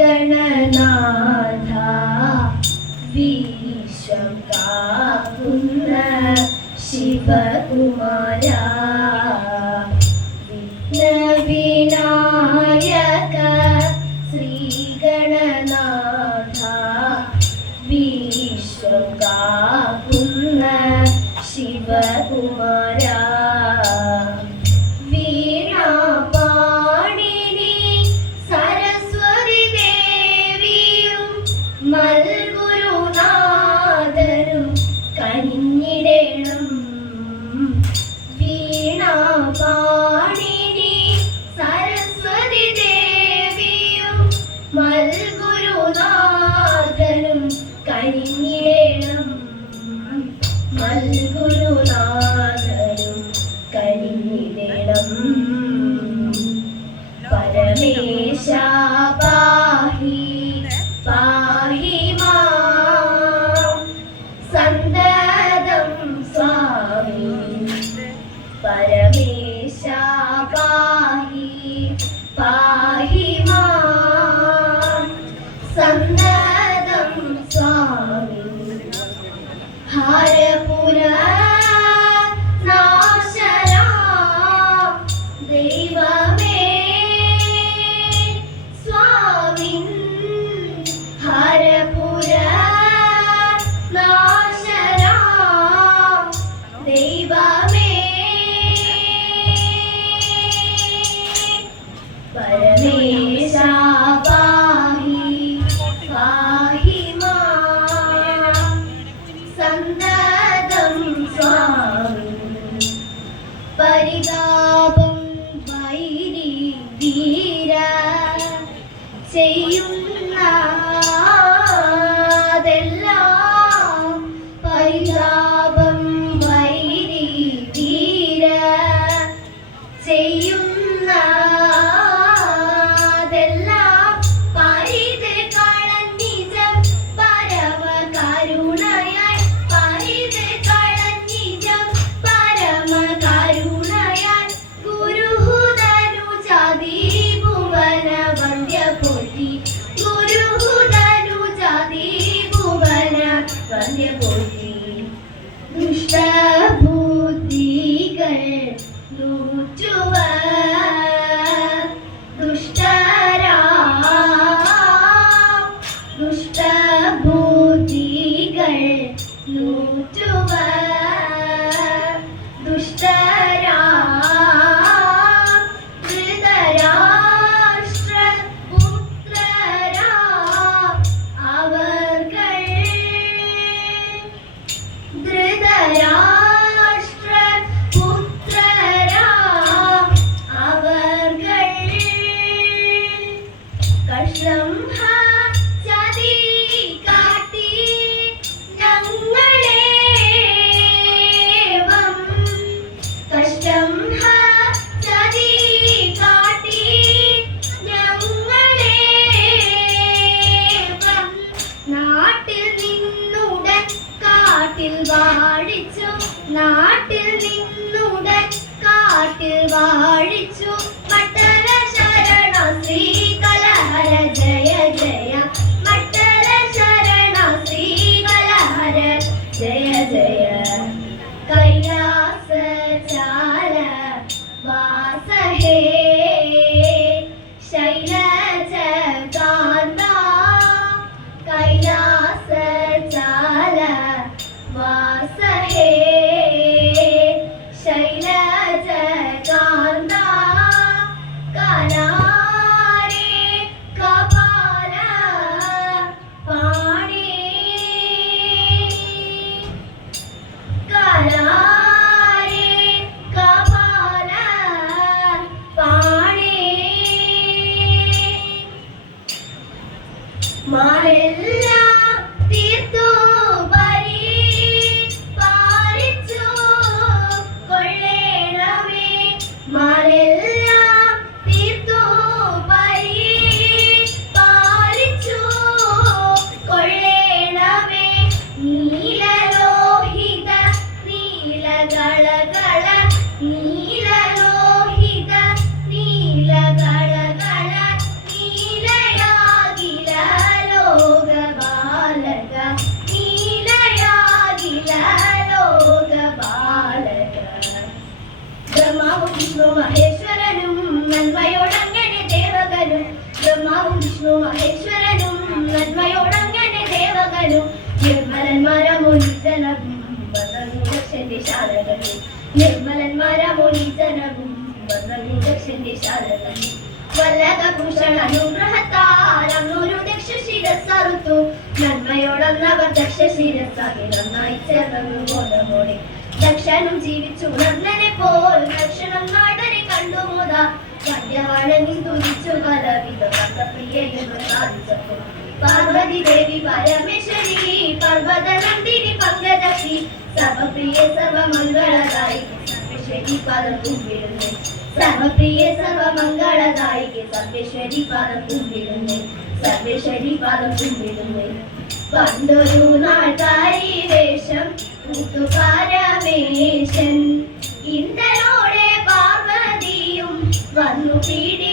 ഗണനാഥ വിശ്വം കാക്കുന്ന ശിവകുമാര വിഘ്നവിനായക ശ്രീ ഗണനാഥ വിശ്വം കാക്കുന്ന ശിവകുമാര മൽഗുരുനാഥരും കനിഞ്ഞിടേണം വീണാപാണിനി സരസ്വതി ദേവിയും മൽഗുരുനാഥരും കനിഞ്ഞിടേണം മൽഗുരുനാഥരും കനിഞ്ഞിടേണം പരമേശ പാഹി പാഹി മാം സന്തതം സ്വാമി പരമേശ പാഹി പാഹി മാം സന്തതം സ്വാമി ഹരപുര നാശനാ ദൈവമേ സ്വാമിൻ ഹരപുര നാശനാ ദൈവമേ പരമേശ പാഹി പാഹി മാം സന്തതം സ്വാമി പരിതാപം വൈരി ധീര ചെയ്യുന്നതെല്ലാം പരിതാപം വൈരി ധീര ചെയ്യുന്നതെല്ലാം പരിത് കളഞ്ഞിജം പരമകരുണയായി പരിത് കളഞ്ഞിജം പരമകരുണയായി ഗുരുഹുതനുജാതി ഭുവന വന്ദ്യ പോറ്റി ഗുരുഹുതനുജാതി ഭുവന വന്ദ്യ പോറ്റി ദുഷ്ടബുദ്ധികൾ നൂറ്റുവ ദുഷ്ടബുദ്ധികൾ നൂറ്റുവ ദുഷ്ടരാ ധൃതരാഷ്ട്ര പുത്രരാ അവർകൾ ധൃതരാഷ്ട്ര പുത്രരാ അവർകൾ കഷ്ടം ചതി കാട്ടി ഞങ്ങളേവം കഷ്ടം ചതി കാട്ടി ഞങ്ങളേവം നാട്ടിൽ നിന്നുടൻ കാട്ടിൽ വാഴിച്ചു നാട്ടിൽ നിന്നുടൻ കാട്ടിൽ വാഴിച്ചു മട്ടല ശരണ ശ്രീ കലഹര ജയ ജയ മട്ടല ശരണ ശ്രീ കലഹര ജയ ജയ കൈലാസ ചാല വാസ ഹേ ശൈലജ കാന്ത കൈലാസ ചാല വാസ ഹേ ശൈലജ കാന്ത കലാരേ കപാല പാണി കലാരേ കപാല പാണി മാരെല്ലാം തീർത്തു പാലിച്ചു കൊള്ളേണമേ മാരെല്ലാം തീർത്തു പാലിച്ചു കൊള്ളേണമേ നീലലോഹിത നീലകളകള നീലലോഹിത നീലകളകള നീലയാകിയ വിഷ്ണു മഹേശ്വരനും നന്മയോടങ്ങനെ ദേവകനും ബ്രഹ്മാവും വിഷ്ണു മഹേശ്വരനും നന്മയോടങ്ങനെ ദേവകനും നിർമ്മലന്മാരമൊലിജനവും ദക്ഷന്റെ ശാലകളും നിർമ്മലന്മാരമൊലിജനവും ദക്ഷന്റെ ശാലകളും വല്ലഭഭൂഷണ അനുഗ്രഹത്താൽ അന്നൊരു ദക്ഷശിരസ്സറുത്തു നന്മയോടന്നവർ ദക്ഷശിരസ്സാകെ നന്നായി ചേർന്നു ബോധമോടെ ദക്ഷനും ജീവിച്ചു നന്ദനെ പോൽ ദക്ഷണം നാടനെ കണ്ടുമുത വന്യവാണനി തുതിച്ചു പലവിധ പ്രിയെന്ന് സാധിച്ചപ്പോൾ പാർവതി ദേവി പരമേശ്വരി പർവ്വത നന്ദിനി പങ്കജശ്രീ സർവപ്രിയ സർവമംഗളദായി സർവേശ്വരി പാദം കുമ്പിടുന്നു സർവപ്രിയ സർവമംഗളദായികെ സർവേശ്വരി പാദം കുമ്പിടുന്നു സർവേശ്വരി പാദം കുമ്പിടുന്നു പണ്ടൊരു നാട്ടാരി വേഷം കൂട്ടുകാരമേശൻ ഇന്ദ്രനോടെ പാർവതിയും വന്നു പീഡി